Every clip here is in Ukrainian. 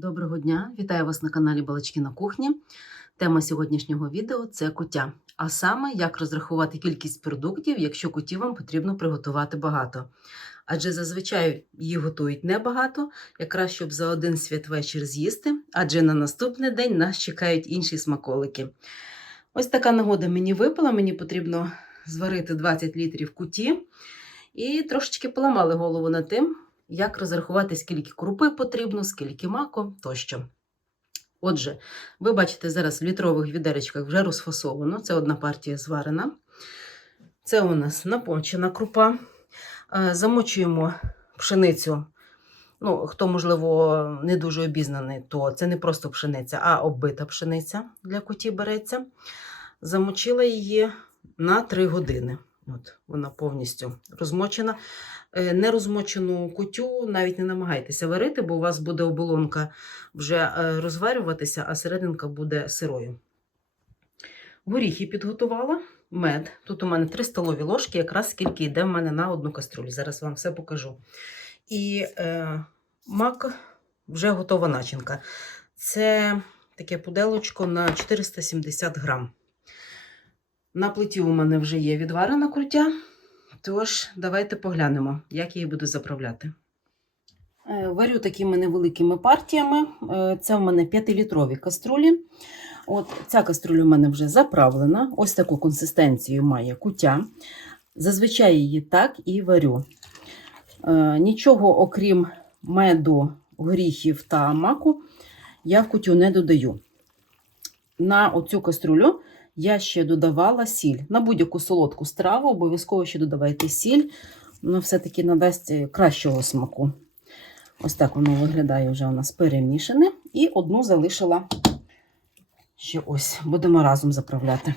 Доброго дня! Вітаю вас на каналі Балачки на кухні. Тема сьогоднішнього відео це куття. А саме, як розрахувати кількість продуктів, якщо куті вам потрібно приготувати багато. Адже зазвичай їх готують небагато, якраз щоб за один святвечір з'їсти, адже на наступний день нас чекають інші смаколики. Ось така нагода мені випала. Мені потрібно зварити 20 літрів куті. І трошечки поламали голову над тим, як розрахувати, скільки крупи потрібно, скільки маку тощо. Отже, ви бачите, зараз в літрових відеречках вже розфасовано. Це одна партія зварена. Це у нас напочена крупа. Е, Замочуємо пшеницю. Ну, хто, можливо, не дуже обізнаний, то це не просто пшениця, а оббита пшениця для куті береться. Замочила її на 3 години. От, вона повністю розмочена. Е, Нерозмочену кутю навіть не намагайтеся варити, бо у вас буде оболонка вже е, розварюватися, а серединка буде сирою. Горіхи підготувала, мед. Тут у мене 3 столові ложки, якраз скільки йде в мене на одну каструлю. Зараз вам все покажу. І е, мак вже готова начинка. Це таке пуделочко на 470 грам. На плиті у мене вже є відварена крутя. Тож, давайте поглянемо, як я її буду заправляти. Е, Варю такими невеликими партіями. Е, Це в мене 5-літрові каструлі. От Ця каструля у мене вже заправлена. Ось таку консистенцію має кутя. Зазвичай її так і варю. Е, Нічого, окрім меду, горіхів та маку, я в кутю не додаю. На оцю каструлю я ще додавала сіль. На будь-яку солодку страву обов'язково ще додавайте сіль. Воно все-таки надасть е, кращого смаку. Ось так воно виглядає вже у нас перемішане. І одну залишила ще ось. Будемо разом заправляти.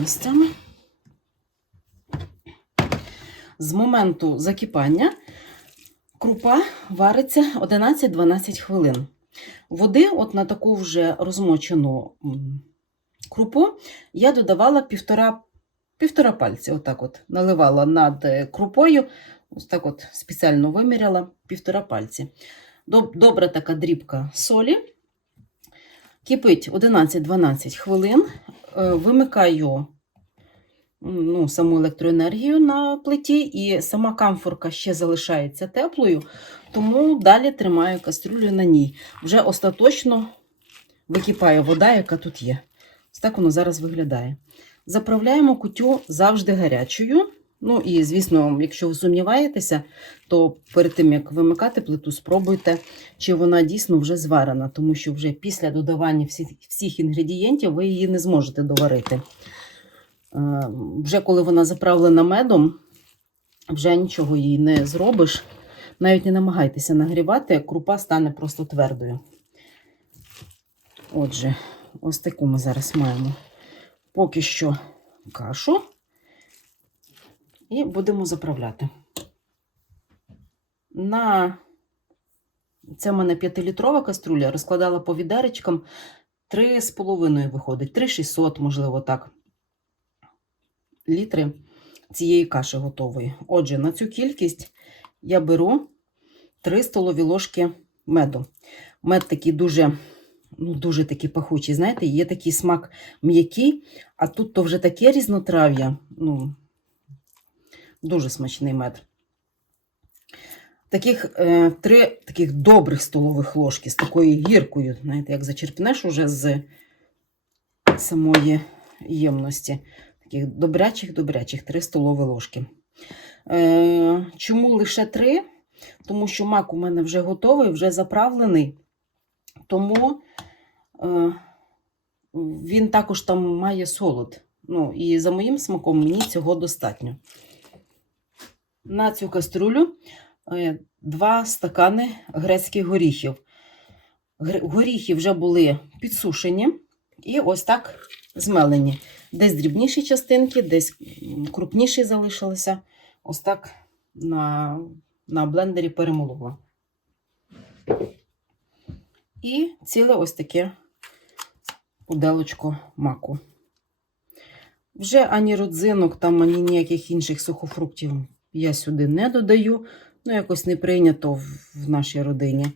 Місцями. З моменту закипання крупа вариться 11-12 хвилин. Води, от на таку вже розмочену крупу, я додавала півтора, півтора пальці. Отак от наливала над е, крупою, ось так от спеціально виміряла півтора пальці. Добра така дрібка солі. Кипить 11-12 хвилин. Е, Вимикаю ну, саму електроенергію на плиті, і сама камфорка ще залишається теплою, тому далі тримаю кастрюлю на ній. Вже остаточно википає вода, яка тут є. Ось так воно зараз виглядає. Заправляємо кутю завжди гарячою. Ну і, звісно, якщо ви сумніваєтеся, то перед тим, як вимикати плиту, спробуйте, чи вона дійсно вже зварена, тому що вже після додавання всіх, всіх інгредієнтів ви її не зможете доварити. Е, Вже коли вона заправлена медом, вже нічого їй не зробиш. Навіть не намагайтеся нагрівати, крупа стане просто твердою. Отже, ось таку ми зараз маємо поки що кашу. І будемо заправляти. На це в мене 5-літрова каструля, розкладала по відеречкам 3,5 виходить, 3,600, можливо, так. Літри цієї каші готової. Отже, на цю кількість я беру 3 столові ложки меду. Мед такий дуже, ну, дуже такий пахучий. Знаєте, є такий смак м'який, а тут то вже таке різнотрав'я. Ну, дуже смачний мед. Таких е, три таких добрих столових ложки з такою гіркою, знаєте, як зачерпнеш уже з самої ємності. Таких добрячих-добрячих 3 столові ложки. Е, чому лише 3? Тому що мак у мене вже готовий, вже заправлений. Тому е, він також там має солод. Ну, і за моїм смаком мені цього достатньо. На цю каструлю е, два стакани грецьких горіхів. Горіхи вже були підсушені і ось так змелені. Десь дрібніші частинки, десь крупніші залишилися. Ось так на, на блендері перемолола. І ціле ось таке пуделочко маку. Вже ані родзинок, там, ані ніяких інших сухофруктів я сюди не додаю, Ну, якось не прийнято в, нашій родині.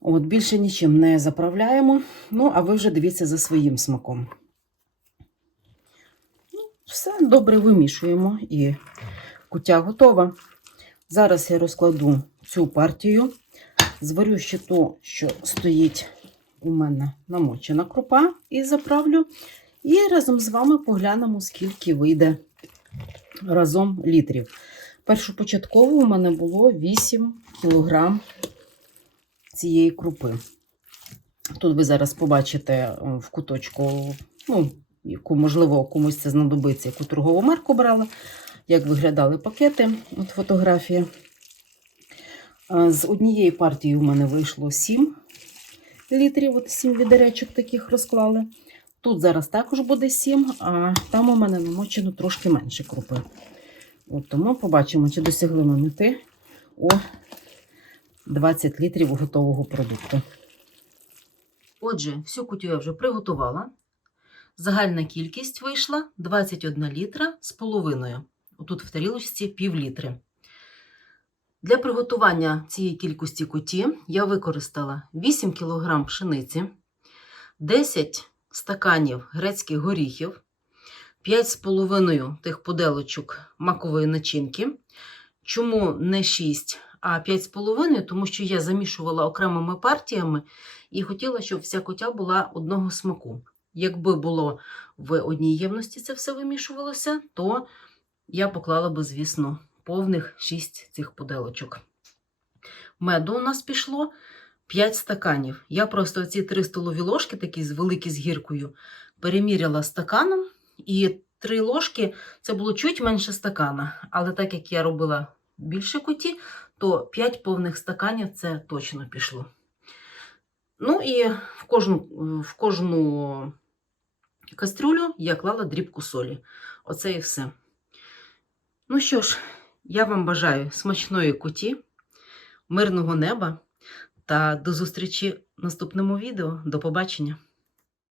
От, більше нічим не заправляємо. Ну, а ви вже дивіться за своїм смаком. Ну, Все добре вимішуємо і кутя готова. Зараз я розкладу цю партію. Зварю ще ту, що стоїть у мене намочена крупа, і заправлю. І разом з вами поглянемо, скільки вийде разом літрів. Першопочатково у мене було 8 кг цієї крупи. Тут ви зараз побачите е, в куточку, ну, яку, можливо, комусь це знадобиться, яку торгову марку брала, як виглядали пакети. От фотографія. Е, З однієї партії у мене вийшло 7 літрів, от 7 відеречок таких розклали. Тут зараз також буде 7, а там у мене намочено трошки менше крупи. От тому побачимо, чи досягли ми мети у 20 літрів готового продукту. Отже, всю кутю я вже приготувала. Загальна кількість вийшла 21 літра з половиною. Отут в тарілочці пів літри. Для приготування цієї кількості куті я використала 8 кг пшениці, 10 стаканів грецьких горіхів, 5,5 тих поделочок макової начинки. Чому не 6, а 5,5? Тому що я замішувала окремими партіями і хотіла, щоб вся кутя була одного смаку. Якби було в одній ємності це все вимішувалося, то я поклала би, звісно, повних 6 цих поделочок. Меду у нас пішло 5 стаканів. Я просто ці 3 столові ложки, такі великі з гіркою, переміряла стаканом, і 3 ложки це було чуть менше стакана. Але так як я робила більше куті, то 5 повних стаканів це точно пішло. Ну і в кожну, в кожну кастрюлю я клала дрібку солі. Оце і все. Ну що ж, я вам бажаю смачної куті, мирного неба та до зустрічі в наступному відео. До побачення!